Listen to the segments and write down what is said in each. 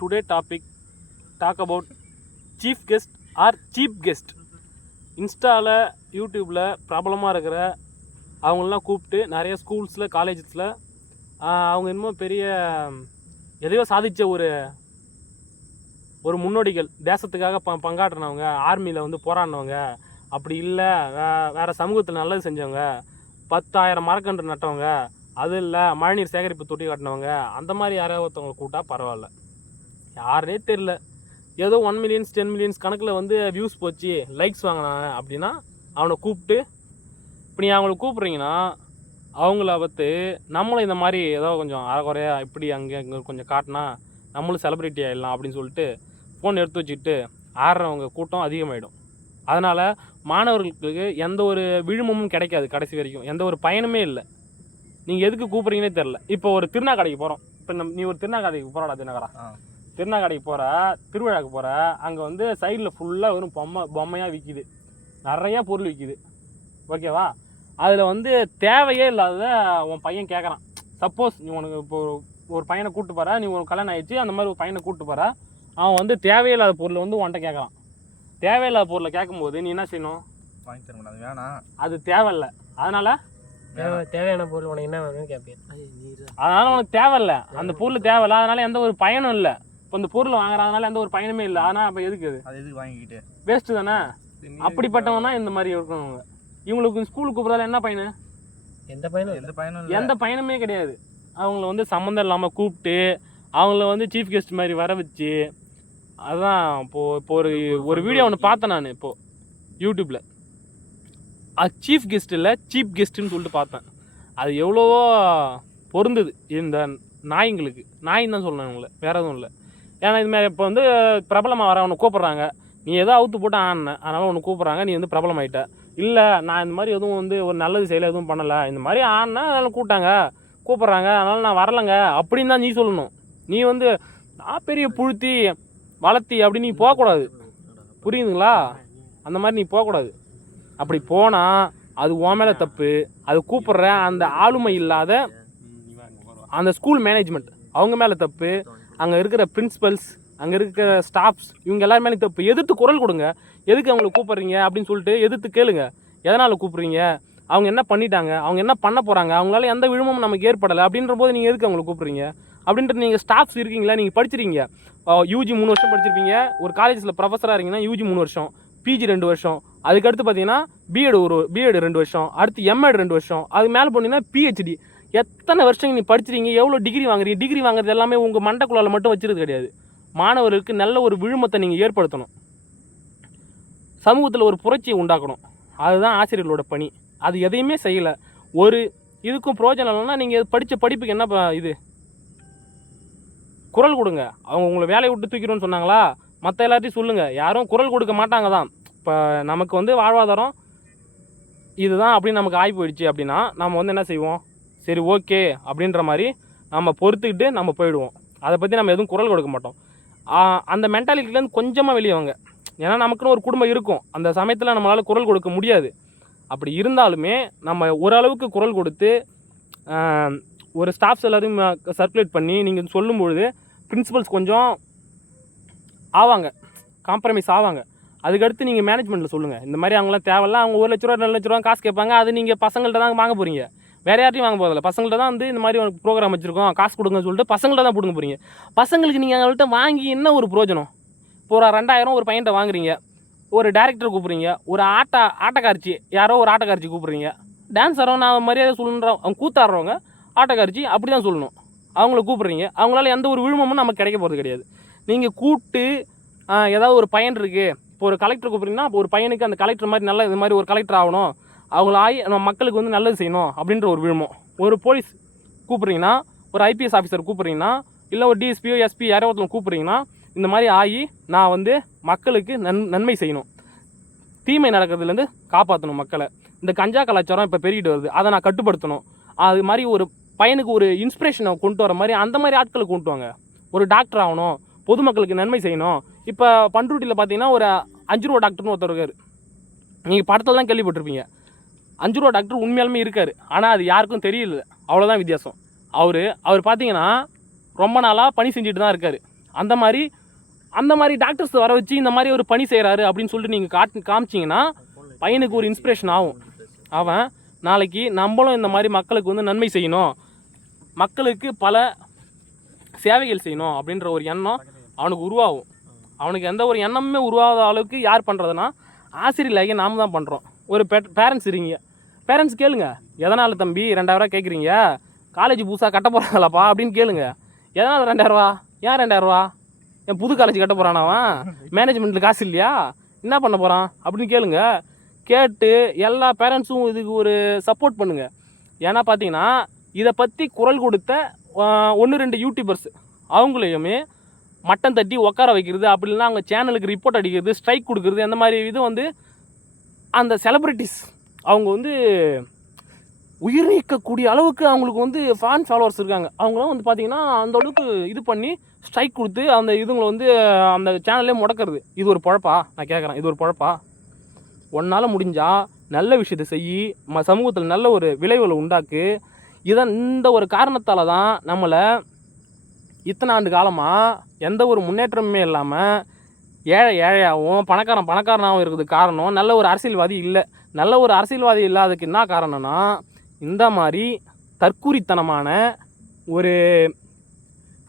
Today topic talk about chief guest or cheap guest இன்ஸ்டாவில் யூடியூப்பில் பிரபலமாக இருக்கிற அவங்களெலாம் கூப்பிட்டு நிறைய ஸ்கூல்ஸில் காலேஜஸில் அவங்க இன்னும் பெரிய எதையோ சாதித்த ஒரு ஒரு முன்னோடிகள். தேசத்துக்காக ப பங்காற்றினவங்க ஆர்மியில் வந்து போராடினவங்க. அப்படி இல்லை வே வேறு சமூகத்தில் நல்லது செஞ்சவங்க. பத்தாயிரம் மரக்கன்று நட்டவங்க. அது இல்லை மழைநீர் சேகரிப்பு தொட்டி கட்டினவங்க. அந்த மாதிரி யாராவது ஒருத்தவங்களை கூப்பிட்டா பரவாயில்ல. யாருனே தெரில ஏதோ ஒன் மில்லியன்ஸ் டென் மில்லியன்ஸ் கணக்கில் வந்து வியூஸ் போச்சு லைக்ஸ் வாங்கினாங்க அப்படின்னா அவனை கூப்பிட்டு இப்போ நீ அவங்கள கூப்பிட்றீங்கன்னா அவங்கள பார்த்து நம்மளும் இந்த மாதிரி ஏதோ கொஞ்சம் அறகுறையா இப்படி அங்கே இங்கே கொஞ்சம் காட்டினா நம்மளும் செலிப்ரிட்டி ஆகிடலாம் அப்படின்னு சொல்லிட்டு ஃபோன் எடுத்து வச்சுக்கிட்டு ஆடுறவங்க கூட்டம் அதிகமாகிடும் அதனால் மாணவர்களுக்கு எந்த ஒரு விழுமமும் கிடைக்காது கடைசி வரைக்கும். எந்த ஒரு பயனுமே இல்லை. நீங்கள் எதுக்கு கூப்பிட்றீங்கன்னே தெரில இப்போ ஒரு திருநா கடைக்கு போகிறோம் இப்போ நம்ம நீ ஒரு திருநா கடைக்கு போகிறடா தினகரா. ஆ. திருநா கடைக்கு போகிற திருவிழாக்கு போகிற அங்கே வந்து சைடில் ஃபுல்லாக வெறும் பொம்மை பொம்மையாக விற்கிது நிறைய பொருள் விற்கிது ஓகேவா அதில் வந்து தேவையே இல்லாத உன் பையன் கேட்குறான் சப்போஸ் நீ உனக்கு இப்போ ஒரு- ஒரு பையனை கூப்பிட்டு போகிற நீ ஒரு கல்யாணம் ஆயிடுச்சு அந்த மாதிரி ஒரு பையனை கூப்பிட்டு போகிற அவன் வந்து தேவையில்லாத பொருளை வந்து உன்கிட்ட கேட்குறான் தேவையில்லாத பொருளை கேட்கும்போது நீ என்ன செய்யணும்? வாங்கி தர முடியாது வேணாம். அது தேவையில்ல. அதனால்? தேவை தேவையான பொருள் உனக்கு என்ன வேணும்னு கேட்பேன் அதனால உனக்கு தேவையில்ல. அந்த பொருள் தேவையில்ல. அதனால எந்த ஒரு பயனும் இல்லை. இப்போ இந்த பொருள் வாங்குறதுனால எந்த ஒரு பயனுமே இல்லை. ஆனால் அப்போ எதுக்கு அது? அது எதுக்கு வாங்கிக்கிட்டு? வேஸ்ட்டு தானே? அப்படிப்பட்டவன் தான் இந்த மாதிரி இருக்கவங்க இவங்களுக்கு ஸ்கூலுக்கு கூப்பிட்றதால என்ன பயனு? எந்த பையனும் எந்த பயனும் எந்த பயனுமே கிடையாது. அவங்கள வந்து சம்மந்தம் இல்லாமல் கூப்பிட்டு அவங்கள வந்து சீஃப் கெஸ்ட் மாதிரி வர வச்சு அதான் இப்போது இப்போ ஒரு ஒரு வீடியோ ஒன்று பார்த்தேன் நான் இப்போது யூடியூப்பில் அது சீஃப் கெஸ்ட் இல்லை சீப் கெஸ்ட்டுன்னு சொல்லிட்டு பார்த்தேன். அது எவ்வளவோ பொருந்தது இந்த நாய்ங்களுக்கு. நாயின்னு தான் சொல்லணும் இவங்கள. வேறு எதுவும் இல்லை. ஏன்னா இதுமாதிரி இப்போ வந்து பிரபலமாக வர அவனை கூப்பிட்றாங்க. நீ ஏதோ அவுத்து போட்டு ஆடின. அதனால் உன்னை கூப்பிட்றாங்க. நீ வந்து பிரபலமாயிட்ட. இல்லை நான் இந்த மாதிரி எதுவும் வந்து ஒரு நல்லது செய்யலை எதுவும் பண்ணலை. இந்த மாதிரி ஆடினா அதனால் கூப்பிட்டாங்க. கூப்பிட்றாங்க. அதனால் நான் வரலைங்க. அப்படின்னு தான் நீ சொல்லணும். நீ வந்து நான் பெரிய புழுத்தி வளர்த்தி அப்படி நீ போகக்கூடாது. புரியுதுங்களா? அந்த மாதிரி நீ போகக்கூடாது. அப்படி போனால் அது உன் மேலே தப்பு. அது கூப்பிட்ற அந்த ஆளுமை இல்லாத அந்த ஸ்கூல் மேனேஜ்மெண்ட் அவங்க மேலே தப்பு. அங்கே இருக்கிற பிரின்சிபல்ஸ் அங்கே இருக்கிற ஸ்டாஃப்ஸ் இவங்க எல்லாருமே எனக்கு எதிர்த்து குரல் கொடுங்க. எதுக்கு அவங்கள கூப்பிட்றீங்க அப்படின்னு சொல்லிட்டு எதிர்த்து கேளுங்க. எதனால் கூப்பிட்றீங்க? அவங்க என்ன பண்ணிட்டாங்க? அவங்க என்ன பண்ண போகிறாங்க அவங்களால எந்த விழுமமும் நமக்கு ஏற்படலை. அப்படின்ற போது நீங்கள் எதுக்கு அவங்கள கூப்பிட்றீங்க? அப்படின்ட்டு நீங்கள் ஸ்டாஃப்ஸ் இருக்கீங்களா? நீங்கள் படிச்சிருக்கீங்க. யூஜி மூணு வருஷம் படிச்சிருப்பீங்க. ஒரு காலேஜில் ப்ரொஃபஸராக இருக்கீங்கன்னா யூஜி மூணு வருஷம் பிஜி ரெண்டு வருஷம். அதுக்கடுத்து பார்த்தீங்கன்னா பிஎட் ஒரு பிஎட் ரெண்டு வருஷம் அடுத்து எம்எட் ரெண்டு வருஷம். அது மேலே போனீங்கன்னா பிஹெச்டி எத்தனை வருஷம் நீ படிச்சிருக்கீங்க? எவ்வளோ டிகிரி வாங்குறீங்க? டிகிரி வாங்குறது எல்லாமே உங்கள் மண்டக்குள்ளால் மட்டும் வச்சுருது கிடையாது. மாணவர்களுக்கு நல்ல ஒரு விழுமத்தை நீங்கள் ஏற்படுத்தணும். சமூகத்தில் ஒரு புரட்சியை உண்டாக்கணும். அதுதான் ஆசிரியர்களோட பணி. அது எதையுமே செய்யலை. ஒரு இதுக்கும் பிரோஜனம் இல்லைன்னா நீங்கள் படித்த படிப்புக்கு என்ன இது? குரல் கொடுங்க. அவங்க உங்களை வேலையை விட்டு தூக்கிடும்னு சொன்னாங்களா? மற்ற எல்லாத்தையும் சொல்லுங்கள் யாரும் குரல் கொடுக்க மாட்டாங்க தான். இப்போ நமக்கு வந்து வாழ்வாதாரம் இதுதான் அப்படின்னு நமக்கு ஆகி போயிடுச்சு அப்படின்னா நம்ம வந்து என்ன செய்வோம்? சரி ஓகே அப்படின்ற மாதிரி நம்ம பொறுத்துக்கிட்டு நம்ம போயிடுவோம். அதை பற்றி நம்ம எதுவும் குரல் கொடுக்க மாட்டோம். அந்த மென்டாலிட்டிலேருந்து கொஞ்சமாக வெளியே வாங்க. ஏன்னா நமக்குன்னு ஒரு குடும்பம் இருக்கும். அந்த சமயத்தில் நம்மளால் குரல் கொடுக்க முடியாது. அப்படி இருந்தாலுமே நம்ம ஓரளவுக்கு குரல் கொடுத்து ஒரு ஸ்டாஃப்ஸ் எல்லோரும் சர்க்குலேட் பண்ணி நீங்கள் சொல்லும்பொழுது பிரின்சிபல்ஸ் கொஞ்சம் ஆவாங்க. காம்ப்ரமைஸ் ஆவாங்க. அதுக்கடுத்து நீங்கள் மேனேஜ்மெண்ட்டில் சொல்லுங்கள் இந்த மாதிரி அவங்களாம் தேவையில்ல. அவங்க ஒரு லட்ச ரூபா ரெண்டு லட்ச ரூபா காசு கேட்பாங்க. அது நீங்கள் பசங்கள்ட்ட தான் வாங்க போகிறீங்க வேறு யார்ட்டையும் வாங்க போகிறதில்ல பசங்கள்ட்ட தான் வந்து இந்த மாதிரி ஒரு ப்ரோக்ராம் வச்சுருக்கோம். காசு கொடுங்கன்னு சொல்லிட்டு பசங்கள்ட்ட தான் கொடுங்க போகிறீங்க பசங்களுக்கு நீங்கள் அவங்கள்ட்ட வாங்கி என்ன ஒரு பிரயோஜனம் இப்போ ஒரு ரெண்டாயிரம் ஒரு பையன்ட்ட வாங்குறீங்க. ஒரு டேரக்டர் கூப்பிட்றீங்க. ஒரு ஆட்டா ஆட்டக்காரச்சி யாரோ ஒரு ஆட்டக்காரச்சி கூப்பிட்றீங்க. டான்ஸ் நான் மரியாதை சொல்லுறோம் அவங்க கூத்தாடுறவங்க ஆட்டக்காரச்சி அப்படி தான் சொல்லணும். அவங்கள கூப்பிட்றீங்க. அவங்களால எந்த ஒரு விழுமமும் நமக்கு கிடைக்க போகிறது கிடையாது. நீங்கள் கூப்பிட்டு ஏதாவது ஒரு பையன் இருக்குது இப்போ ஒரு கலெக்டர் கூப்பிட்றீங்கன்னா இப்போ ஒரு பையனுக்கு அந்த கலெக்டர் மாதிரி நல்ல இது மாதிரி ஒரு கலெக்டர் ஆகணும். அவங்கள ஆகி நம்ம மக்களுக்கு வந்து நல்லது செய்யணும் அப்படின்ற ஒரு விழுமம். ஒரு போலீஸ் கூப்பிட்றீங்கன்னா ஒரு ஐபிஎஸ் ஆஃபீஸர் கூப்பிட்றீங்கன்னா இல்லை ஒரு டிஎஸ்பியோ எஸ்பி யாரோ ஒருத்தவங்க கூப்பிட்றீங்கன்னா இந்த மாதிரி ஆகி நான் வந்து மக்களுக்கு நன் நன்மை செய்யணும். தீமை நடக்கிறதுலேருந்து காப்பாற்றணும் மக்களை. இந்த கஞ்சா கலாச்சாரம் இப்போ பெருகிட்டு வருது. அதை நான் கட்டுப்படுத்தணும். அது மாதிரி ஒரு பையனுக்கு ஒரு இன்ஸ்பிரேஷனை கொண்டு வர மாதிரி அந்த மாதிரி ஆட்களை கொண்டு வாங்க. ஒரு டாக்டர் ஆகணும் பொதுமக்களுக்கு நன்மை செய்யணும். இப்போ பண்ருட்டியில் பார்த்தீங்கன்னா ஒரு அஞ்சு ரூபா டாக்டர்னு ஒருத்தர் இருக்கார். நீங்கள் படத்தில் தான் கேள்விப்பட்டிருப்பீங்க. அஞ்சு ரூபா டாக்டர் உண்மையாலுமே இருக்கார். ஆனால் அது யாருக்கும் தெரியல. அவ்வளோதான் வித்தியாசம். அவர் அவர் பார்த்தீங்கன்னா ரொம்ப நாளாக பணி செஞ்சுட்டு தான் இருக்கார். அந்த மாதிரி அந்த மாதிரி டாக்டர்ஸ் வர வச்சு இந்த மாதிரி ஒரு பணி செய்கிறாரு அப்படின்னு சொல்லிட்டு நீங்கள் காட்டு காமிச்சிங்கன்னா பையனுக்கு ஒரு இன்ஸ்பிரேஷன் ஆகும். அவன் நாளைக்கு நம்மளும் இந்த மாதிரி மக்களுக்கு வந்து நன்மை செய்யணும். மக்களுக்கு பல சேவைகள் செய்யணும் அப்படின்ற ஒரு எண்ணம் அவனுக்கு உருவாகும். அவனுக்கு எந்த ஒரு எண்ணமுமே உருவாகாத அளவுக்கு யார் பண்ணுறதுனா ஆசிரியர்களாகி நாம் தான் பண்ணுறோம் ஒரு பேரண்ட்ஸ் இருக்கீங்க. பேரண்ட்ஸ் கேளுங்க. எதனால் தம்பி ரெண்டாயிரரூவா கேட்குறீங்க காலேஜ் புதுசாக கட்ட போகிறாங்களாப்பா அப்படின்னு கேளுங்க. எதனால் ரெண்டாயிரரூவா ஏன் ரெண்டாயிரரூவா என் புது காலேஜ் கட்ட போகிறானாவன் மேனேஜ்மெண்ட்டில் காசு இல்லையா? என்ன பண்ண போகிறான் அப்படின்னு கேளுங்க. கேட்டு எல்லா பேரண்ட்ஸும் இதுக்கு ஒரு சப்போர்ட் பண்ணுங்கள் ஏன்னா பார்த்தீங்கன்னா இதை பற்றி குரல் கொடுத்த ஒன்று ரெண்டு யூடியூபர்ஸ் அவங்களையுமே மட்டம் தட்டி உட்கார வைக்கிறது அப்படி இல்லைன்னா அவங்க சேனலுக்கு ரிப்போர்ட் அடிக்கிறது ஸ்ட்ரைக் கொடுக்குறது அந்த மாதிரி இது வந்து அந்த செலிப்ரிட்டிஸ் அவங்க வந்து உயிர் நீக்கக்கூடிய அளவுக்கு அவங்களுக்கு வந்து ஃபேன் ஃபாலோவர்ஸ் இருக்காங்க. அவங்களாம் வந்து பார்த்தீங்கன்னா அந்த அளவுக்கு இது பண்ணி ஸ்ட்ரைக் கொடுத்து அந்த இதுங்களை வந்து அந்த சேனல்லே முடக்கிறது. இது ஒரு பழப்பா? நான் கேட்குறேன் இது ஒரு பழப்பா? உன்னால் முடிஞ்சால் நல்ல விஷயத்தை செய் ம சமூகத்தில் நல்ல ஒரு விளைவுகளை உண்டாக்கு. இதன் இந்த ஒரு காரணத்தால் தான் நம்மளை இத்தனை ஆண்டு காலமாக எந்த ஒரு முன்னேற்றமுமே இல்லாமல் ஏழை ஏழையாகவும் பணக்காரன் பணக்காரனாகவும் இருக்கிறதுக்கு காரணம் நல்ல ஒரு அரசியல்வாதி இல்லை. நல்ல ஒரு அரசியல்வாதி இல்லாததுக்கு என்ன காரணம்னா இந்த மாதிரி தற்கூரித்தனமான ஒரு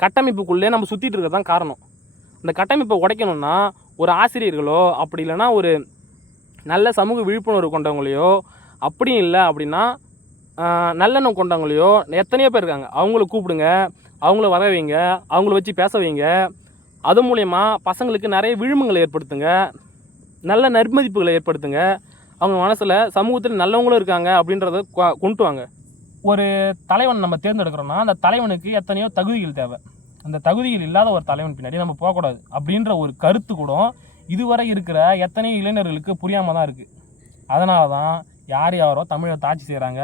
கட்டமைப்புக்குள்ளே நம்ம சுற்றிட்டு இருக்கிறது தான் காரணம். அந்த கட்டமைப்பை உடைக்கணும்னா ஒரு ஆசிரியர்களோ அப்படி இல்லைன்னா ஒரு நல்ல சமூக விழிப்புணர்வு கொண்டவங்களையோ அப்படியும் இல்லை அப்படின்னா நல்லெண்ணம் கொண்டவங்களையோ எத்தனையோ பேர் இருக்காங்க. அவங்கள கூப்பிடுங்க அவங்கள வர வைங்க அவங்கள வச்சு பேச வைங்க அது மூலயமா பசங்களுக்கு நிறைய விழுமங்களை ஏற்படுத்துங்க. நல்ல நற்மதிப்புகளை ஏற்படுத்துங்க. அவங்க மனசில் சமூகத்தில் நல்லவங்களும் இருக்காங்க அப்படின்றத கொ- கொண்டு வாங்க. ஒரு தலைவன் நம்ம தேர்ந்தெடுக்கிறோம்னா அந்த தலைவனுக்கு எத்தனையோ தகுதிகள் தேவை. அந்த தகுதிகள் இல்லாத ஒரு தலைவன் பின்னாடி நம்ம போகக்கூடாது. அப்படின்ற ஒரு கருத்து கூட இதுவரை இருக்கிற எத்தனையோ இளைஞர்களுக்கு புரியாமல் தான் இருக்குது அதனால தான் யார் யாரோ தமிழகத்தை ஆட்சி செய்கிறாங்க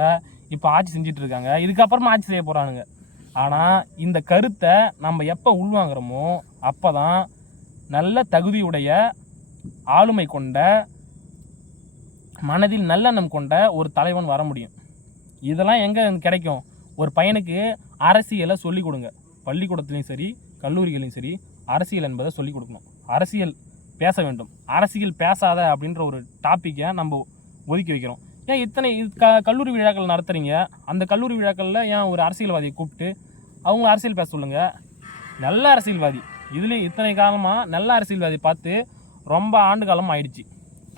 இப்போ ஆட்சி செஞ்சிட்டு இருக்காங்க இதுக்கப்புறமா ஆட்சி செய்ய போகிறானுங்க ஆனால் இந்த கருத்தை நம்ம எப்போ உள்வாங்குறோமோ அப்போ தான் நல்ல தகுதியுடைய ஆளுமை கொண்ட மனதில் நல்லெண்ணம் கொண்ட ஒரு தலைவன் வர முடியும். இதெல்லாம் எங்கே கிடைக்கும்? ஒரு பையனுக்கு அரசியலை சொல்லிக் கொடுங்க. பள்ளிக்கூடத்துலையும் சரி கல்லூரிகளையும் சரி அரசியல் என்பதை சொல்லிக் கொடுக்கணும். அரசியல் பேச வேண்டும். அரசியல் பேசாத அப்படின்ற ஒரு டாப்பிக்கை நம்ம ஒதுக்கி வைக்கிறோம். ஏன் இத்தனை இது க கல்லூரி விழாக்கள் நடத்துகிறீங்க அந்த கல்லூரி விழாக்களில் ஏன் ஒரு அரசியல்வாதியை கூப்பிட்டு அவங்க அரசியல் பேச சொல்லுங்கள் நல்ல அரசியல்வாதி. இதுலேயும் இத்தனை காலமாக நல்ல அரசியல்வாதி பார்த்து ரொம்ப ஆண்டு காலம் ஆயிடுச்சு.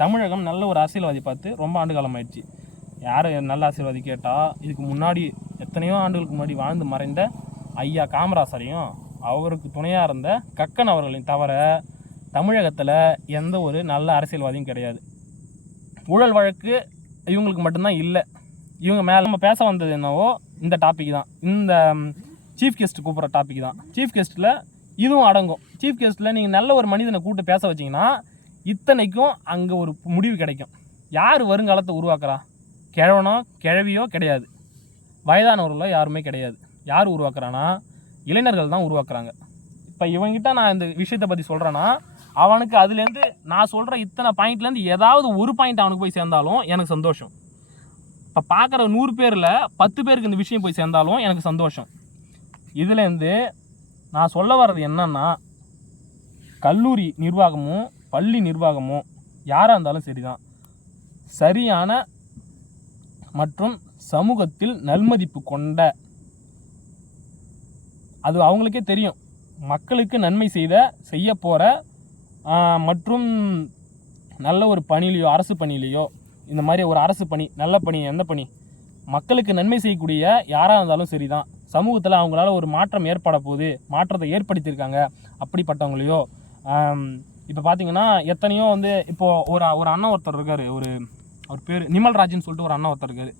தமிழகம் நல்ல ஒரு அரசியல்வாதி பார்த்து ரொம்ப ஆண்டு காலம் ஆயிடுச்சு. யார் நல்ல அரசியல்வாதி கேட்டால் இதுக்கு முன்னாடி எத்தனையோ ஆண்டுகளுக்கு முன்னாடி வாழ்ந்து மறைந்த ஐயா காமராசரையும் அவருக்கு துணையாக இருந்த கக்கன் அவர்களையும் தவிர தமிழகத்தில் எந்த ஒரு நல்ல அரசியல்வாதியும் கிடையாது. ஊழல் வழக்கு இவங்களுக்கு மட்டும்தான் இல்லை. இவங்க மேலே நம்ம பேச வந்தது என்னவோ இந்த டாபிக் தான். இந்த சீஃப் கெஸ்ட் கூப்பிட்ற டாபிக் தான். சீஃப் கெஸ்ட்டில் இதுவும் அடங்கும். சீஃப் கெஸ்ட்டில் நீங்கள் நல்ல ஒரு மனிதனை கூப்பிட்டு பேச வச்சிங்கன்னா இத்தனைக்கும் அங்கே ஒரு முடிவு கிடைக்கும். யார் வருங்காலத்தை உருவாக்குறா? கிழவனோ கிழவியோ கிடையாது. வயதானவர்களோ யாருமே கிடையாது. யார் உருவாக்குறான்னா இளைஞர்கள் தான் உருவாக்குறாங்க. இப்போ இவங்கிட்ட நான் இந்த விஷயத்தை பற்றி சொல்கிறேன்னா அவனுக்கு அதுலேருந்து நான் சொல்கிற இத்தனை பாயிண்ட்லேருந்து ஏதாவது ஒரு பாயிண்ட் அவனுக்கு போய் சேர்ந்தாலும் எனக்கு சந்தோஷம். இப்போ பார்க்குற நூறு பேரில் பத்து பேருக்கு இந்த விஷயம் போய் சேர்ந்தாலும் எனக்கு சந்தோஷம். இதுலேருந்து நான் சொல்ல வர்றது என்னன்னா கல்லூரி நிர்வாகமும் பள்ளி நிர்வாகமும் யாராக இருந்தாலும் சரிதான். சரியான மற்றும் சமூகத்தில் நல்மதிப்பு கொண்ட அது அவங்களுக்கே தெரியும். மக்களுக்கு நன்மை செய்த செய்ய போகிற மற்றும் நல்ல ஒரு பணியிலையோ அரசு பணியிலையோ இந்த மாதிரி ஒரு அரசு பணி நல்ல பணி எந்த பணி மக்களுக்கு நன்மை செய்யக்கூடிய யாராக இருந்தாலும் சரிதான். சமூகத்தில் அவங்களால ஒரு மாற்றம் ஏற்பட போகுது மாற்றத்தை ஏற்படுத்தியிருக்காங்க. அப்படிப்பட்டவங்களையோ இப்போ பார்த்தீங்கன்னா எத்தனையோ வந்து இப்போது ஒரு ஒரு அண்ணன் ஒருத்தர் இருக்கார் ஒரு அவர் பேர் நிமல்ராஜின்னு சொல்லிட்டு ஒரு அண்ணன் ஒருத்தர் இருக்கார்.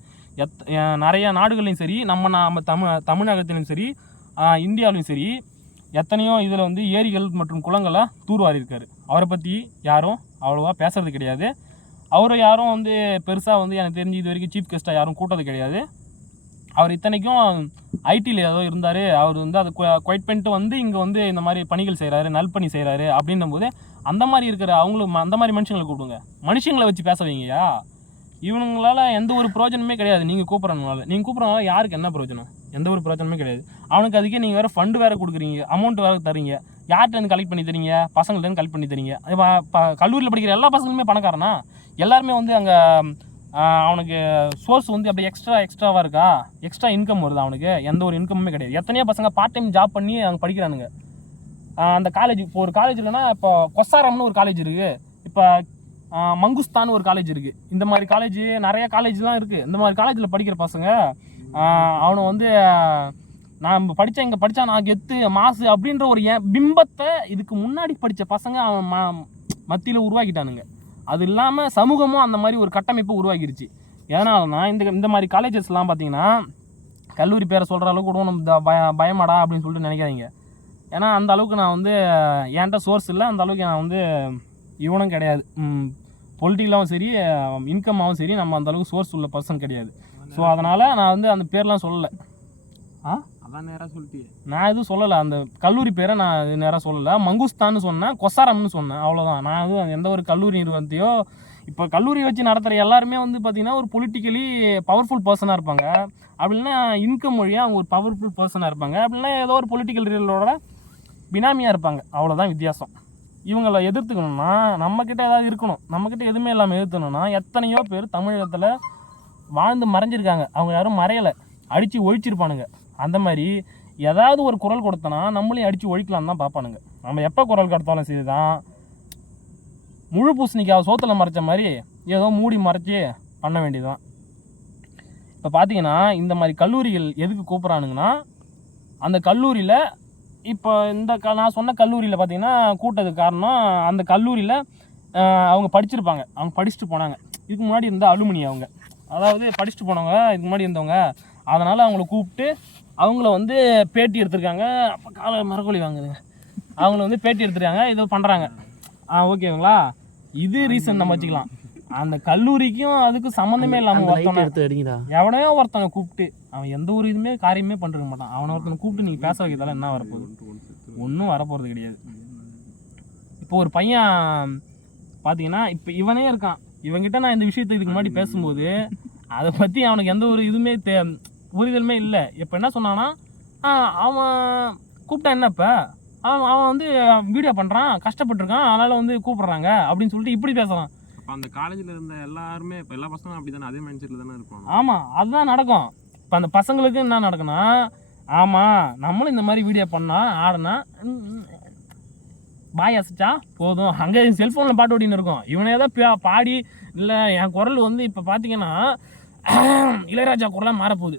எத் நிறைய நாடுகள்லையும் சரி நம்ம நம்ம தமிழ் தமிழகத்திலையும் சரி இந்தியாவிலையும் சரி எத்தனையோ இதில் வந்து ஏரிகள் மற்றும் குளங்களை தூர்வாரி இருக்கார் அவரை பற்றி யாரும் அவ்வளோவா பேசுறது கிடையாது. அவரை யாரும் வந்து பெருசாக வந்து எனக்கு தெரிஞ்சு இது வரைக்கும் சீஃப் கெஸ்ட்டாக யாரும் கூட்டது கிடையாது. அவர் இத்தனைக்கும் ஐடியில் ஏதோ இருந்தார். அவர் வந்து அதை குவைட் பண்ணிட்டு வந்து இங்கே வந்து இந்த மாதிரி பணிகள் செய்கிறாரு நல்பணி செய்கிறாரு அப்படின்னும் போது அந்த மாதிரி இருக்கிற அவங்களுக்கு அந்த மாதிரி மனுஷங்களை கூப்பிடுங்க. மனுஷங்களை வச்சு பேச வைங்கயா இவனுங்களால எந்த ஒரு பிரயோஜனமே கிடையாது. நீங்கள் கூப்பிட்றதுனால. நீங்கள் கூப்பிட்றனால யாருக்கு என்ன பிரயோஜனம்? எந்த ஒரு பிரயோஜனமே கிடையாது. அவனுக்கு அதுக்கே நீங்கள் வேறு ஃபண்டு வேறு கொடுக்குறீங்க. அமௌண்ட் வேறு தரீங்க யார்கிட்ட கலெக்ட் பண்ணி தரீங்க பசங்கள்ட்ட கலெக்ட் பண்ணி தரீங்க இப்போ கல்லூரியில் படிக்கிற எல்லா பசங்களுமே பணக்காரனா? எல்லாருமே வந்து அங்கே அவனுக்கு சோர்ஸ் வந்து அப்படியே எக்ஸ்ட்ரா எக்ஸ்ட்ராவாக இருக்கா? எக்ஸ்ட்ரா இன்கம் வருது அவனுக்கு? எந்த ஒரு இன்கமுமே கிடையாது. எத்தனையோ பசங்க பார்ட் டைம் ஜாப் பண்ணி அங்கே படிக்கிறானுங்க. அந்த காலேஜ் இப்போ ஒரு காலேஜ் இல்லைன்னா இப்போ கொசாரம்னு ஒரு காலேஜ் இருக்குது இப்போ மங்குஸ்தான் ஒரு காலேஜ் இருக்குது இந்த மாதிரி காலேஜ் நிறைய காலேஜ்லாம் இருக்குது இந்த மாதிரி காலேஜில் படிக்கிற பசங்க அவனை வந்து நான் படித்தேன் இங்கே படித்தா நான் கெத்து மாசு அப்படின்ற ஒரு பிம்பத்தை இதுக்கு முன்னாடி படித்த பசங்க அவன் ம மத்தியில் உருவாக்கிட்டானுங்க. அது இல்லாமல் சமூகமும் அந்த மாதிரி ஒரு கட்டமைப்பு உருவாகிருச்சு. எதனாலனா இந்த இந்த மாதிரி காலேஜஸ்லாம் பார்த்தீங்கன்னா கல்லூரி பேரை சொல்கிற அளவுக்கு கூட நம்ம பய பயமாடா அப்படின்னு சொல்லிட்டு நினைக்காதீங்க. ஏன்னா அந்த அளவுக்கு நான் வந்து என்கிட்ட சோர்ஸ் இல்லை அந்த அளவுக்கு நான் வந்து இவனும் கிடையாது. பொலிட்டிக்கலாகவும் சரி இன்கமாகவும் சரி நம்ம அந்த அளவுக்கு சோர்ஸ் உள்ள பர்சன் கிடையாது. ஸோ அதனால் நான் வந்து அந்த பேர்லாம் சொல்லலை. ஆ? அதான் நேரா சொல்லிட்டியே. நான் எதுவும் சொல்லலை. அந்த கல்லூரி பேரை நான் நேராக சொல்லலை. மங்குஸ்தான்னு சொன்னேன் கொசாரம்னு சொன்னேன். அவ்வளோதான் நான் எதுவும் எந்த ஒரு கல்லூரி நிறுவனத்தையோ இப்போ கல்லூரி வச்சு நடத்துகிற எல்லாருமே வந்து பார்த்திங்கன்னா ஒரு பொலிட்டிக்கலி பவர்ஃபுல் பர்சனாக இருப்பாங்க. அப்படின்னா இன்கம் வழியாக அவங்க ஒரு பவர்ஃபுல் பர்சனாக இருப்பாங்க. அப்படின்னா ஏதோ ஒரு பொலிட்டிக்கல் ரீலோட பினாமியாக இருப்பாங்க. அவ்வளோதான் வித்தியாசம். இவங்கள எதிர்த்துக்கணும்னா நம்மக்கிட்ட ஏதாவது இருக்கணும். நம்மக்கிட்ட எதுவுமே இல்லாமல் எதிர்த்தணும்னா எத்தனையோ பேர் தமிழகத்தில் வாழ்ந்து மறைஞ்சிருக்காங்க. அவங்க யாரும் மறையலை. அடித்து ஒழிச்சிருப்பானுங்க. அந்த மாதிரி ஏதாவது ஒரு குரல் கொடுத்தனா நம்மளையும் அடித்து ஒழிக்கலாம் தான் பார்ப்பானுங்க. நம்ம எப்போ குரல் கொடுத்தாலும் சரி தான் முழு பூசணிக்காவை சோத்தில் மறைச்ச மாதிரி ஏதோ மூடி மறைச்சி பண்ண வேண்டியதுதான். இப்போ பார்த்தீங்கன்னா இந்த மாதிரி கல்லூரிகள் எதுக்கு கூப்பிட்றானுங்கன்னா அந்த கல்லூரியில் இப்போ இந்த க நான் சொன்ன கல்லூரியில் பார்த்தீங்கன்னா கூட்டதுக்கு காரணம் அந்த கல்லூரியில் அவங்க படிச்சிருப்பாங்க. அவங்க படிச்சுட்டு போனாங்க. இதுக்கு முன்னாடி இருந்த அலுமினி அவங்க. அதாவது படிச்சுட்டு போனவங்க இதுக்கு முன்னாடி இருந்தவங்க. அதனால் அவங்கள கூப்பிட்டு அவங்கள வந்து பேட்டி எடுத்திருக்காங்க. அப்போ காலை மரக்கொழி வாங்குதுங்க. அவங்கள வந்து பேட்டி எடுத்திருக்காங்க. ஏதோ பண்ணுறாங்க ஆ ஓகேங்களா? இது ரீசன் நம்ம வச்சுக்கலாம். அந்த கல்லூரிக்கும் அதுக்கு சம்மந்தமே இல்லாமல் ஒருத்தவங்க அடிங்கடா எவனையோ ஒருத்தவங்க கூப்பிட்டு அவன் எந்த ஒரு இதுவுமே காரியமே பண்ணிருக்க மாட்டான். அவனை ஒருத்தனை கூப்பிட்டு நீங்கள் பேச வைக்கிறதால என்ன வரப்போகுது? ஒன்றும் வரப்போகிறது கிடையாது. இப்போ ஒரு பையன் பார்த்தீங்கன்னா இப்போ இவனே இருக்கான். இவன்கிட்ட நான் இந்த விஷயத்தை இதுக்கு முன்னாடி பேசும்போது அதை பற்றி அவனுக்கு எந்த ஒரு இதுவுமே தே புரிதலுமே இல்லை. இப்போ என்ன சொன்னான்னா "ஆ, அவன் கூப்பிட்டா என்னப்ப அவன் அவன் வந்து வீடியோ பண்ணுறான் கஷ்டப்பட்டிருக்கான் அதனால் வந்து கூப்பிட்றாங்க அப்படின்னு சொல்லிட்டு இப்படி பேசலாம் அப்ப அந்த காலேஜ்ல இருந்த எல்லாருமே இப்ப எல்லா பசங்களும் அப்படிதானே அதே மைண்ட் செட்ல தானே இருப்பாங்க? ஆமாம் அதுதான் நடக்கும். இப்போ அந்த பசங்களுக்கு என்ன நடக்கும்னா ஆமாம் நம்மளும் இந்த மாதிரி வீடியோ பண்ணால் ஆடினா பாய் அசைச்சா போதும். அங்கே செல்ஃபோனில் பாட்டு ஓடின்னு இருக்கும். இவனே தான் பாடி இல்லை என் குரல் வந்து இப்போ பார்த்தீங்கன்னா இளையராஜா குரலாக மாறப்போகுது.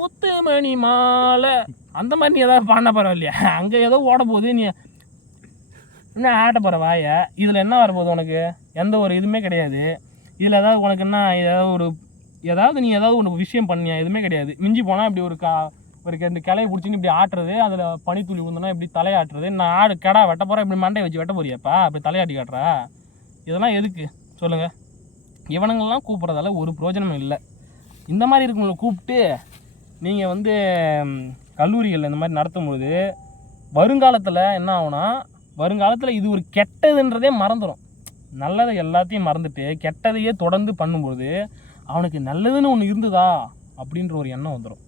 முத்துமணி மாலை. அந்த மாதிரி நீ ஏதாவது பாடின பரவாயில்லையா அங்கே ஏதோ ஓட போகுது நீ என்ன ஆட்ட போகிற வாய? இதில் என்ன வரப்போகுது உனக்கு? எந்த ஒரு இதுவுமே கிடையாது. இதில் ஏதாவது உனக்கு என்ன ஏதாவது ஒரு ஏதாவது நீ ஏதாவது ஒரு விஷயம் பண்ணியா? எதுவுமே கிடையாது. மிஞ்சி போனால் இப்படி ஒரு கா ஒரு ரெண்டு கிளையை பிடிச்சின்னு இப்படி ஆட்டுறது அதில் பனித்துளி விழுந்தனா இப்படி தலையாட்டுறது நான் ஆடு கடா வெட்ட போகிறேன் இப்படி மண்டையை வச்சு வெட்ட போறியாப்பா? அப்படி தலையாட்டி காட்டுறா? இதெல்லாம் எதுக்கு? சொல்லுங்கள் இவனுங்கள்லாம் கூப்பிட்றதால ஒரு பிரயோஜனமும் இல்லை. இந்த மாதிரி இருக்கவங்களை கூப்பிட்டு நீங்கள் வந்து கல்லூரிகளில் கல்லூரிகள் இந்த மாதிரி நடத்தும்போது வருங்காலத்தில் என்ன ஆகுனா வருங்காலத்தில் இது ஒரு கெட்டதுன்றதே மறந்துடும் நல்லதை எல்லாத்தையும் மறந்துட்டு கெட்டதையே தொடர்ந்து பண்ணும்போது அவனுக்கு நல்லதுன்னு ஒன்று இருந்ததா? அப்படின்ற ஒரு எண்ணம் வந்துடும்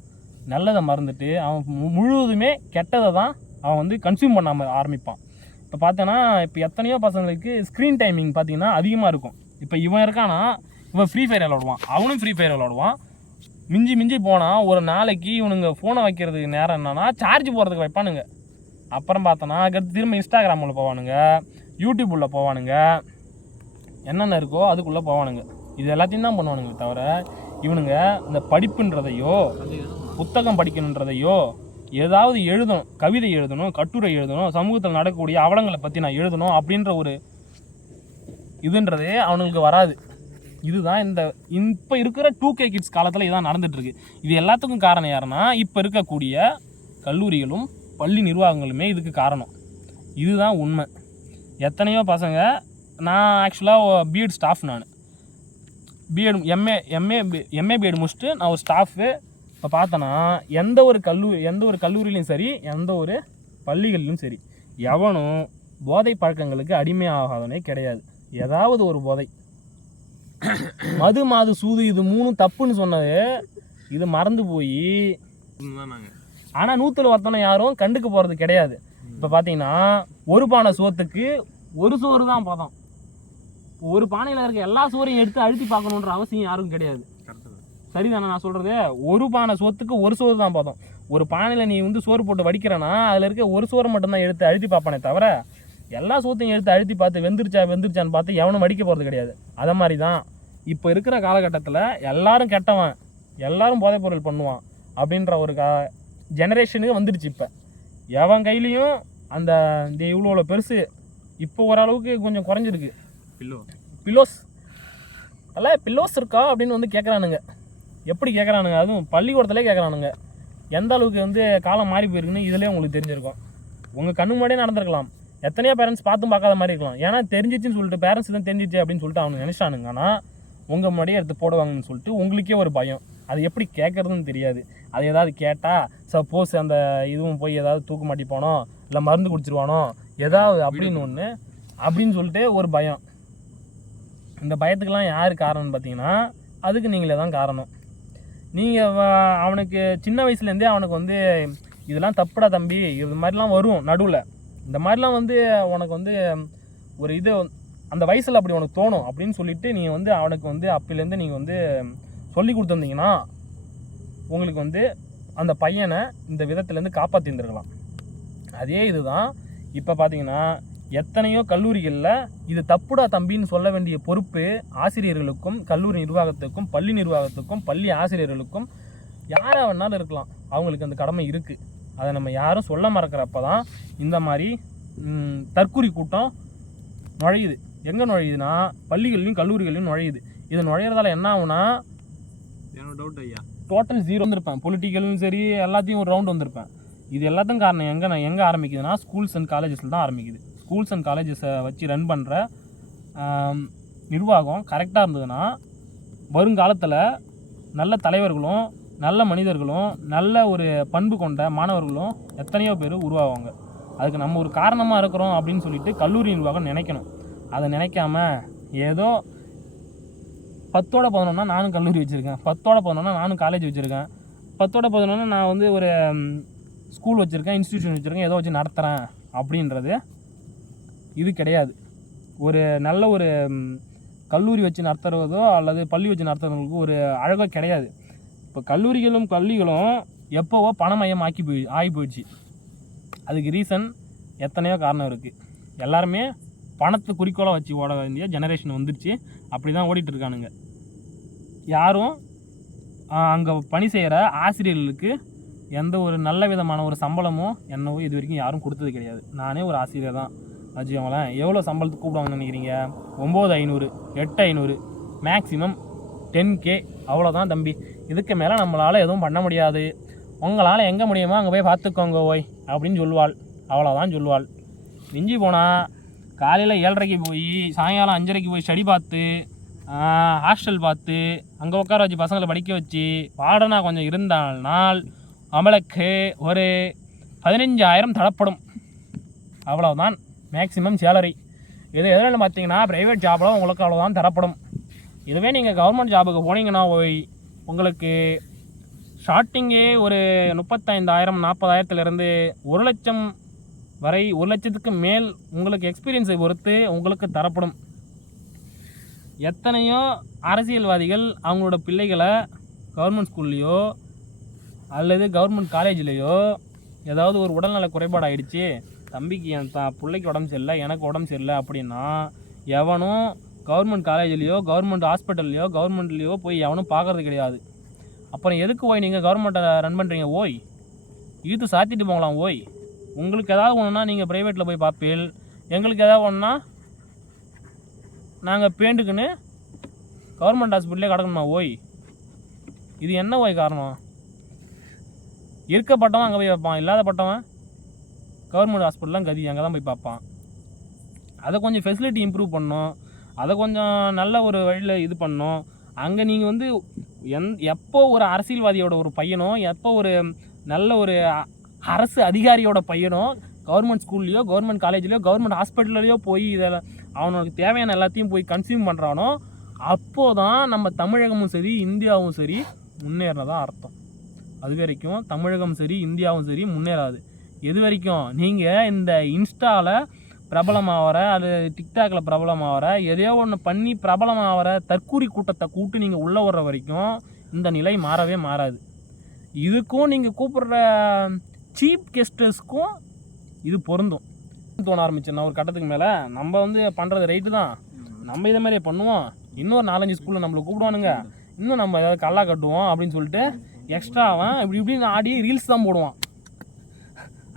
நல்லதை மறந்துட்டு அவன் மு- முழுவதுமே கெட்டதை தான் அவன் வந்து கன்சியூம் பண்ண ஆரம்பிப்பான். இப்போ பார்த்தோன்னா இப்போ எத்தனையோ பசங்களுக்கு ஸ்க்ரீன் டைமிங் பார்த்தீங்கன்னா அதிகமாக இருக்கும். இப்போ இவன் இருக்கானா இவன் ஃப்ரீ ஃபயர் விளாடுவான் அவனும் ஃப்ரீ ஃபயர் விளாடுவான் மிஞ்சி மிஞ்சி போனால் ஒரு நாளைக்கு இவனுங்க ஃபோனை வைக்கிறதுக்கு நேரம் என்னன்னா சார்ஜ் போகிறதுக்கு வைப்பானுங்க. அப்புறம் பார்த்தோன்னா அதுக்கடுத்து திரும்ப இன்ஸ்டாகிராமில் போவானுங்க யூடியூப் போவானுங்க. என்னென்ன இருக்கோ அதுக்குள்ளே போவானுங்க. இது எல்லாத்தையும் தான் பண்ணுவானுங்க தவிர இவனுங்க இந்த படிப்புன்றதையோ புத்தகம் படிக்கணுன்றதையோ ஏதாவது எழுதணும் கவிதை எழுதணும் கட்டுரை எழுதணும் சமூகத்தில் நடக்கக்கூடிய அவலங்களை பற்றி நான் எழுதணும் அப்படின்ற ஒரு இதுன்றதே அவனுங்களுக்கு வராது. இதுதான் இந்த இப்போ இருக்கிற டூ கே கிட்ஸ் காலத்தில் இதான் நடந்துட்டு இருக்கு இது எல்லாத்துக்கும் காரணம் யாருன்னா இப்போ இருக்கக்கூடிய கல்லூரிகளும் பள்ளி நிர்வாகங்களுமே இதுக்கு காரணம். இதுதான் உண்மை. எத்தனையோ பசங்க நான் ஆக்சுவலாக பிஎட் ஸ்டாஃப் நான். BEd MA MA MA BEd முடிச்சுட்டு நான் ஒரு ஸ்டாஃபு இப்போ பார்த்தேன்னா எந்த ஒரு கல்லூரி எந்த ஒரு கல்லூரியிலையும் சரி எந்த ஒரு பள்ளிகளிலும் சரி எவனும் போதை பழக்கங்களுக்கு அடிமையாகாதவனே கிடையாது. ஏதாவது ஒரு போதை. மது மாது சூது இது மூணும் தப்புன்னு சொன்னது. இது மறந்து போய். ஆனால் நூற்றில் ஒருத்தனை யாரும் கண்டுக்க போகிறது கிடையாது. இப்போ பார்த்தீங்கன்னா ஒரு பானை சோத்துக்கு ஒரு சோறு தான் பதம். ஒரு பானையில் இருக்க எல்லா சோறையும் எடுத்து அழுத்தி பார்க்கணுன்ற அவசியம் யாருக்கும் கிடையாது. சரிதானே நான் சொல்கிறது ஒரு பானை சோத்துக்கு ஒரு சோறு தான் பதம். ஒரு பானையில் நீ வந்து சோறு போட்டு வடிக்கிறனா அதில் இருக்க ஒரு சோறு மட்டும்தான் எடுத்து அழுத்தி பார்ப்பானே தவிர எல்லா சோத்தையும் எடுத்து அழுத்தி பார்த்து வெந்துருச்சா வெந்துருச்சான்னு பார்த்து எவனும் வடிக்க போகிறது கிடையாது. அதை மாதிரி தான் இப்போ இருக்கிற காலகட்டத்தில் எல்லாரும் கெட்டவன் எல்லாரும் போதைப் பொருள் பண்ணுவான் அப்படின்ற ஒரு கா ஜெனரேஷனுக்கு வந்துடுச்சு இப்போ. எவன் கையிலையும் அந்த இந்த இவ்வளோ பெருசு இப்போ ஓரளவுக்கு கொஞ்சம் குறைஞ்சிருக்கு. பில்லோ பில்லோஸ் அல்ல பில்லோஸ் இருக்கா அப்படின்னு வந்து கேட்குறானுங்க எப்படி கேட்குறானுங்க அதுவும் பள்ளிக்கூடத்துலேயே கேட்குறானுங்க எந்த அளவுக்கு வந்து காலம் மாறி போயிருக்குன்னு இதுலேயே உங்களுக்கு தெரிஞ்சிருக்கும். உங்கள் கண்ணு முன்னாடியே நடந்திருக்கலாம். எத்தனையோ பேரண்ட்ஸ் பார்த்தும் பார்க்காத மாதிரி இருக்கலாம். ஏன்னா தெரிஞ்சிச்சுன்னு சொல்லிட்டு பேரண்ட்ஸ் தான் தெரிஞ்சிச்சு அப்படின்னு சொல்லிட்டு அவங்க நினைச்சானுங்க ஆனால் உங்கள் முன்னாடியே எடுத்து போடுவாங்கன்னு சொல்லிட்டு உங்களுக்கே ஒரு பயம். அது எப்படி கேட்குறதுன்னு தெரியாது. அது ஏதாவது கேட்டால் சப்போஸ் அந்த இதுவும் போய் ஏதாவது தூக்கு மாட்டிப்பானோ இல்லை மருந்து குடிச்சிருவானோ ஏதாவது அப்படின்னு ஒன்று அப்படின்னு சொல்லிட்டு ஒரு பயம். இந்த பயத்துக்கெல்லாம் யார் காரணம்னு பார்த்தீங்கன்னா அதுக்கு நீங்களே தான் காரணம். நீங்கள் அவனுக்கு சின்ன வயசுலேருந்தே அவனுக்கு வந்து இதெல்லாம் தப்புடா தம்பி. இது மாதிரிலாம் வரும் நடுவில். இந்த மாதிரிலாம் வந்து உனக்கு வந்து ஒரு இது அந்த வயசில் அப்படி உனக்கு தோணும் அப்படின்னு சொல்லிட்டு நீங்கள் வந்து அவனுக்கு வந்து அப்பிலேருந்து நீங்கள் வந்து சொல்லி கொடுத்துருந்தீங்கன்னா உங்களுக்கு வந்து அந்த பையனை இந்த விதத்துலேருந்து காப்பாற்றிருந்துருக்கலாம் அதே இதுதான் இப்போ பார்த்தீங்கன்னா எத்தனையோ கல்லூரிகளில் இது தப்புடா தம்பின்னு சொல்ல வேண்டிய பொறுப்பு ஆசிரியர்களுக்கும் கல்லூரி நிர்வாகத்துக்கும் பள்ளி நிர்வாகத்துக்கும் பள்ளி ஆசிரியர்களுக்கும் யாராக வேணாலும் இருக்கலாம். அவங்களுக்கு அந்த கடமை இருக்குது அதை நம்ம யாரும் சொல்ல மறக்கிறப்ப தான் இந்த மாதிரி தற்குறி கூட்டம் நுழையுது. எங்கே நுழையுதுன்னா பள்ளிகள்லையும் கல்லூரிகள்லையும் நுழையுது. இது நுழையிறதால என்ன ஆகும்னா என்னோட டவுட் ஐயா. டோட்டல் ஜீரோ வந்திருப்பேன். பொலிட்டிக்கலும் சரி எல்லாத்தையும் ஒரு ரவுண்ட் வந்திருப்பேன். இது எல்லாத்துக்கும் காரணம் எங்கே நான் எங்கே ஆரம்பிக்குதுன்னா ஸ்கூல்ஸ் அண்ட் காலேஜஸில் தான் ஆரம்பிக்குது. ஸ்கூல்ஸ் அண்ட் காலேஜஸை வச்சு ரன் பண்ணுற நிர்வாகம் கரெக்டாக இருந்ததுன்னா வருங்காலத்தில் நல்ல தலைவர்களும் நல்ல மனிதர்களும் நல்ல ஒரு பண்பு கொண்ட மாணவர்களும் எத்தனையோ பேர் உருவாகுவாங்க அதுக்கு நம்ம ஒரு காரணமாக இருக்கிறோம் அப்படின்னு சொல்லிட்டு கல்லூரி நிர்வாகம் நினைக்கணும். அதை நினைக்காம ஏதோ பத்தோட பதினொன்னா நானும் கல்லூரி வச்சுருக்கேன். பத்தோட பதினொன்னா நானும் காலேஜ் வச்சுருக்கேன். பத்தோட பதினொன்னா நான் வந்து ஒரு ஸ்கூல் வச்சுருக்கேன் இன்ஸ்டியூஷன் வச்சுருக்கேன் ஏதோ வச்சு நடத்துகிறேன் அப்படின்றது இது கிடையாது. ஒரு நல்ல ஒரு கல்லூரி வச்சு நடத்துகிறதோ அல்லது பள்ளி வச்சு நடத்துறவங்களுக்கு ஒரு அழகாக கிடையாது. இப்போ கல்லூரிகளும் கல்விகளும் எப்போவோ பணமயம் ஆக்கி போய் ஆகி போயிடுச்சு. அதுக்கு ரீசன் எத்தனையோ காரணம் இருக்குது எல்லாருமே பணத்தை குறிக்கோளாக வச்சு ஓட வேண்டிய ஜெனரேஷன் வந்துருச்சு. அப்படி தான் ஓடிட்டுருக்கானுங்க யாரும் அங்கே பணி செய்கிற ஆசிரியர்களுக்கு எந்த ஒரு நல்ல விதமான ஒரு சம்பளமோ என்னவோ இது வரைக்கும் யாரும் கொடுத்தது கிடையாது. நானே ஒரு ஆசிரியர் தான். வச்சுக்கோங்களேன் எவ்வளோ சம்பளத்துக்கு கூப்பிடுவாங்கன்னு நினைக்கிறீங்க? ஒம்பது ஐநூறு எட்டு ஐநூறு மேக்ஸிமம் டென் கே அவ்வளோதான் தம்பி. இதுக்கு மேலே நம்மளால் எதுவும் பண்ண முடியாது. உங்களால் எங்கே முடியுமோ அங்கே போய் பார்த்துக்கோங்க ஓய் அப்படின்னு சொல்லுவாள் அவ்வளோதான் சொல்லுவாள் மிஞ்சி போனால் காலையில் ஏழரைக்கு போய் சாயங்காலம் அஞ்சரைக்கு போய் ஸ்டடி பார்த்து ஹாஸ்டல் பார்த்து அங்கே உட்கார வச்சு பசங்களை படிக்க வச்சு பாடனா கொஞ்சம் இருந்தால்னால் அவளுக்கு ஒரு பதினஞ்சாயிரம் தரப்படும். அவ்வளோதான் மேக்ஸிமம் சேலரி இது எதில் பார்த்தீங்கன்னா ப்ரைவேட் ஜாபில் உங்களுக்கு அவ்வளோதான் தரப்படும். இதுவே நீங்கள் கவர்மெண்ட் ஜாபுக்கு போனீங்கன்னா போய் உங்களுக்கு ஸ்டார்டிங்கே ஒரு முப்பத்தைந்தாயிரம் நாற்பதாயிரத்துலேருந்து ஒரு லட்சம் வரை ஒரு லட்சத்துக்கு மேல் உங்களுக்கு எக்ஸ்பீரியன்ஸை பொறுத்து உங்களுக்கு தரப்படும். எத்தனையோ அரசியல்வாதிகள் அவங்களோட பிள்ளைகளை கவர்மெண்ட் ஸ்கூல்லையோ அல்லது கவர்மெண்ட் காலேஜ்லேயோ ஏதாவது ஒரு உடல்நல குறைபாடு ஆயிடுச்சு தம்பிக்கு என் த பிள்ளைக்கு உடம்பு சரியில்லை எனக்கு உடம்பு சரியில்லை அப்படின்னா எவனும் கவர்மெண்ட் காலேஜ்லேயோ கவர்மெண்ட் ஹாஸ்பிட்டல்லையோ கவர்மெண்ட்லேயோ போய் எவனும் பார்க்கறது கிடையாது. அப்புறம் எதுக்கு ஓய் நீங்கள் கவர்மெண்ட்டை ரன் பண்ணுறீங்க ஓய் இழுத்து சாத்திட்டு போகலாம் ஓய். உங்களுக்கு ஏதாவது ஒன்றுனா நீங்கள் ப்ரைவேட்டில் போய் பார்ப்பீள் எங்களுக்கு ஏதாவது ஒன்றுனா நாங்கள் பேண்டுக்குன்னு கவர்மெண்ட் ஹாஸ்பிட்டலே கிடக்கணுமா ஓய்? இது என்ன ஓய் காரணம்? இருக்கப்பட்டவன் அங்கே போய் பார்ப்பான் இல்லாதப்பட்டவன் கவர்மெண்ட் ஹாஸ்பிட்டல்லாம் கதி அங்கே தான் போய் பார்ப்பான். அதை கொஞ்சம் ஃபெசிலிட்டி இம்ப்ரூவ் பண்ணோம் அதை கொஞ்சம் நல்ல ஒரு வழியில் இது பண்ணோம் அங்கே நீங்கள் வந்து எந் எப்போ ஒரு அரசியல்வாதியோட ஒரு பையனோ எப்போ ஒரு நல்ல ஒரு அரசு அதிகாரியோட பையனோ கவர்மெண்ட் ஸ்கூல்லையோ கவர்மெண்ட் காலேஜ்லையோ கவர்மெண்ட் ஹாஸ்பிட்டல்லையோ போய் இதில் அவனுக்கு தேவையான எல்லாத்தையும் போய் கன்சியூம் பண்ணுறானோ அப்போ தான் நம்ம தமிழகமும் சரி இந்தியாவும் சரி முன்னேறினதான் அர்த்தம். அது வரைக்கும் தமிழகம் சரி இந்தியாவும் சரி முன்னேறாது. எது வரைக்கும்? நீங்கள் இந்த இன்ஸ்டாவில் பிரபலமாகற அது டிக்டாக்ல பிரபலமாகற எதையோ ஒன்று பண்ணி பிரபலமாகற தற்கூரி கூட்டத்தை கூட்டு நீங்கள் உள்ளே வர்ற வரைக்கும் இந்த நிலை மாறவே மாறாது. இதுக்கும் நீங்கள் கூப்பிட்ற சீப் கெஸ்டர்ஸ்க்கும் இது பொருந்தும். தோண ஆரம்பிச்சிருந்தா ஒரு கட்டத்துக்கு மேலே நம்ம வந்து பண்ணுறது ரைட்டு தான். நம்ம இதே மாதிரியே பண்ணுவோம். இன்னொரு நாலஞ்சு ஸ்கூலில் நம்மளை கூப்பிடுவானுங்க. இன்னும் நம்ம ஏதாவது கல்லா கட்டுவோம் அப்படின்னு சொல்லிட்டு எக்ஸ்ட்ரா அவன் இப்படி இப்படின்னு ஆடி ரீல்ஸ் தான் போடுவான்.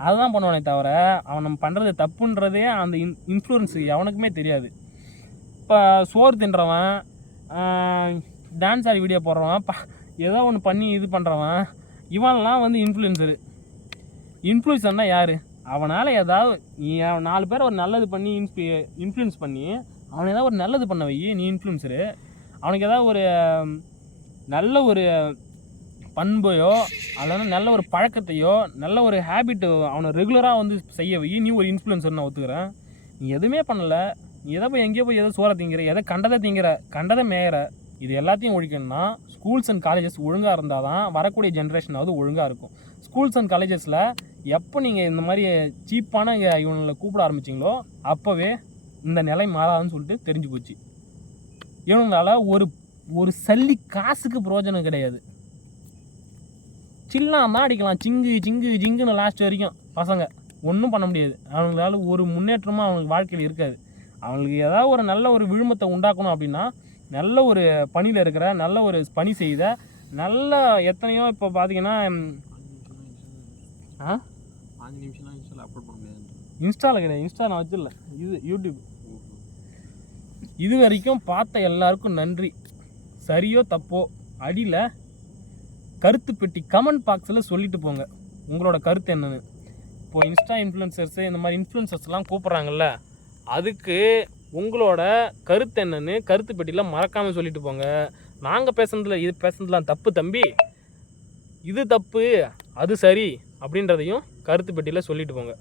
அதுதான் பண்ணுவானே தவிர அவன் நம்ம பண்ணுறது தப்புன்றதே அந்த இன் இன்ஃப்ளூயன்ஸு எவனுக்குமே தெரியாது. இப்போ சோறு தின்றவன் டான்ஸ் ஆடி வீடியோ போடுறவன் ப ஏதோ ஒன்று பண்ணி இது பண்ணுறவன் இவன்லாம் வந்து இன்ஃப்ளூயன்சரு இன்ஃப்ளூயன்சர்னால் யார்? அவனால் ஏதாவது நீ அவன் நாலு பேர் ஒரு நல்லது பண்ணி இன்ஸ்பி இன்ஃப்ளூயன்ஸ் பண்ணி அவனை ஏதாவது ஒரு நல்லது பண்ண வை நீ இன்ஃப்ளூயன்சரு அவனுக்கு ஏதாவது ஒரு நல்ல ஒரு பண்பையோ அல்லது நல்ல ஒரு பழக்கத்தையோ நல்ல ஒரு ஹேபிட் அவனை ரெகுலராக வந்து செய்ய வை. நீ ஒரு இன்ஃப்ளூயன்சர் நான் ஒத்துக்கிறேன். நீ எதுவுமே பண்ணலை. நீ எதை போய் எங்கேயோ போய் எதோ சோற திங்கிற எதை கண்டதை திங்கிற கண்டதை மேயற இது எல்லாத்தையும் ஒழிக்கணும்னா ஸ்கூல்ஸ் அண்ட் காலேஜஸ் ஒழுங்காக இருந்தால் தான் வரக்கூடிய ஜென்ரேஷனாவது ஒழுங்காக இருக்கும். ஸ்கூல்ஸ் அண்ட் காலேஜஸில் எப்போ நீங்கள் இந்த மாதிரி சீப்பான இவங்களை கூப்பிட ஆரம்பிச்சிங்களோ அப்போவே இந்த நிலை மாறாதுன்னு சொல்லிட்டு தெரிஞ்சு போச்சு. இவங்களால ஒரு ஒரு சல்லி காசுக்கு பிரயோஜனம் கிடையாது. சில்லாம் தான் அடிக்கலாம். சிங்கு சிங்கு சிங்குன்னு லாஸ்ட் வரைக்கும். பசங்க ஒன்றும் பண்ண முடியாது. அவங்களால ஒரு முன்னேற்றமும் அவங்களுக்கு வாழ்க்கையில் இருக்காது. அவங்களுக்கு ஏதாவது ஒரு நல்ல ஒரு விழுமத்தை உண்டாக்கணும் அப்படின்னா நல்ல ஒரு பணியில் இருக்கிற நல்ல ஒரு பணி செய்த நல்ல எத்தனையோ இப்போ பார்த்தீங்கன்னா ஆ? அஞ்சு நிமிஷம்லாம் இன்ஸ்டால அப்லோட் பண்ண முடியாது. இன்ஸ்டாவில் கிடையாது. இன்ஸ்டா நான் வச்சிடல. இது யூடியூப். இது வரைக்கும் பார்த்த எல்லாருக்கும் நன்றி. சரியோ தப்போ அடியில் கருத்து பெட்டி கமெண்ட் பாக்ஸில் சொல்லிட்டு போங்க. உங்களோட கருத்து என்னென்னு. இப்போ இன்ஸ்டா இன்ஃப்ளூயன்சர்ஸு இந்த மாதிரி இன்ஃப்ளூயன்சர்ஸ்லாம் கூப்பிட்றாங்கல்ல அதுக்கு உங்களோட கருத்து என்னன்னு கருத்து பெட்டியில் மறக்காமல் சொல்லிட்டு போங்க. நாங்கள் பேசுனதில் இது பேசுனதுலாம் தப்பு தம்பி. இது தப்பு அது சரி அப்படின்றதையும் கருத்து பெட்டியில் சொல்லிட்டு போங்க.